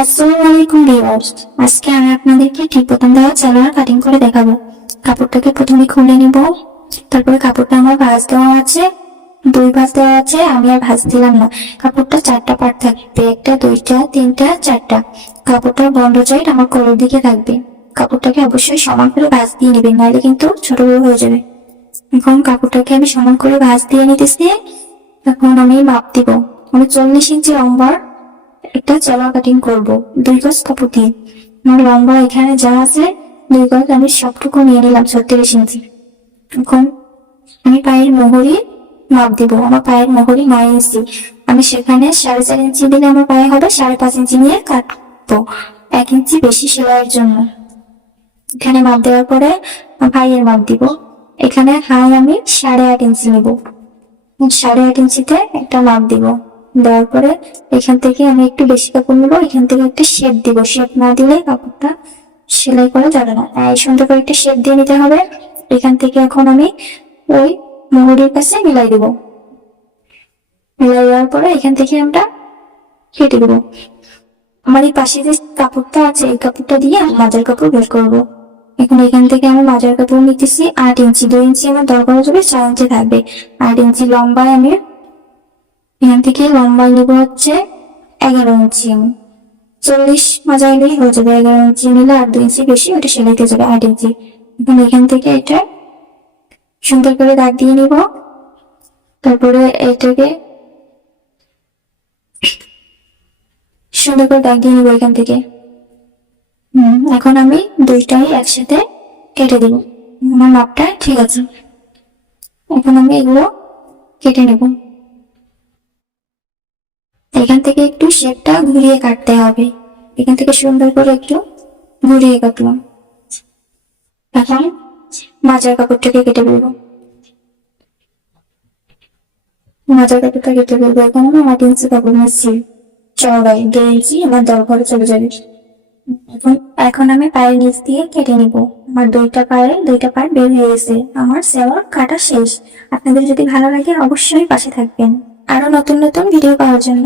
আসসালামু আলাইকুম ভিউয়ার্স। আজকে আমি আপনাদেরকে ঠিক বোতাম দেওয়া সালোয়ার কাটিং করে দেখাবো। কাপড়টাকে প্রথমে খুলে নিব। তারপরে কাপড়টা আমার ভাঁজ দেওয়া আছে, 2 ভাঁজ দেওয়া আছে। আমি আর ভাঁজ দিলাম না। কাপড়টা 4টা পার্ট থাকবে, 1টা 2টা 3টা 4টা। কাপড়টার বন্ধ সাইড আমার কোলের দিকে থাকবে। কাপড়টাকে অবশ্যই সমান করে ভাঁজ দিয়ে নেবেন, নাহলে কিন্তু ছোট বড় হয়ে যাবে। এখন কাপড়টাকে আমি সমান করে ভাঁজ দিয়ে নিতেছি। এখন আমি মাপ দিব। আমি 40 ইঞ্চি লম্বার একটা সালোয়ার কাটিং করব 2 গজ কাপড় দিয়ে। আমার লম্বা এখানে যা আছে 2 গজ, আমি সবটুকু নিয়ে নিলাম 36 ইঞ্চি। এখন আমি পায়ের মোহরি মাপ দিব। আমার পায়ের মোহরি 9 ইঞ্চি। আমি সেখানে 4.5 ইঞ্চি দিলে আমার পায়ে হবে 5.5 ইঞ্চি নিয়ে কাটবো, 1 ইঞ্চি বেশি সেলাইয়ের জন্য। এখানে মাপ দেওয়ার পরে পায়ের মাপ দিব। এখানে হাই আমি 8.5 ইঞ্চি নেব। 8.5 ইঞ্চিতে একটা মাপ দিব। দেওয়ার পরে এখান থেকে আমি একটু বেশি কাপড় নেবো, এখান থেকে একটা শেপ দিব। শেপ না দিলে কাপড়টা সেলাই করা যাবে না, এই সুন্দর করে একটা শেপ দিয়ে নিতে হবে। এখান থেকে এখন আমি ওই মোহরির কাছে মিলাই দিব। মিলাই দেওয়ার পরে এখান থেকে আমরা কেটে দেবো। আমার এই পাশে যে কাপড়টা আছে এই কাপড়টা দিয়ে মাজার কাপড় বের করবো। এখন এখান থেকে আমি মাজার কাপড় নিতেছি 8 ইঞ্চি। 2 ইঞ্চি আমার দরকার হবে, 4 ইঞ্চি থাকবে। 8 ইঞ্চি লম্বায় আমি এখান থেকে লম্বা নেব হচ্ছে 11 ইঞ্চি। আমি 40 মাজা নিলেই হয়ে যাবে। 11 ইঞ্চি নিলে আর 2 ইঞ্চি বেশি, ওটা সেলাইতে যাবে 8 ইঞ্চি। এখন এখান থেকে এটা সুন্দর করে দাগ দিয়ে নিব। তারপরে এটাকে সুন্দর করে দাগ দিয়ে নিব এখান থেকে। এখন আমি দুইটাই একসাথে কেটে দিব। আমার মাপটা ঠিক আছে। এখন আমি এগুলো কেটে নেব। এখান থেকে একটু শেপটা ঘুরিয়ে কাটতে হবে। এখান থেকে সুন্দর করে একটু ঘুরিয়ে কাটলাম। এখন মাজার কাপড়টাকে কেটে ফেলবো। মাজার কাপড়টা কেটে ফেলবো। এখন আমি 8 ইঞ্চি কাপড় নিচ্ছি, চওড়ায় 2 ইঞ্চি আমার দরকারে চলে যাবে। এখন এখন আমি পায়ের নিচ দিয়ে কেটে নিব। আমার দুইটা পায়ে বের হয়ে গেছে। আমার সালোয়ার কাটা শেষ। আপনাদের যদি ভালো লাগে অবশ্যই পাশে থাকবেন আরো নতুন নতুন ভিডিও পাওয়ার জন্য।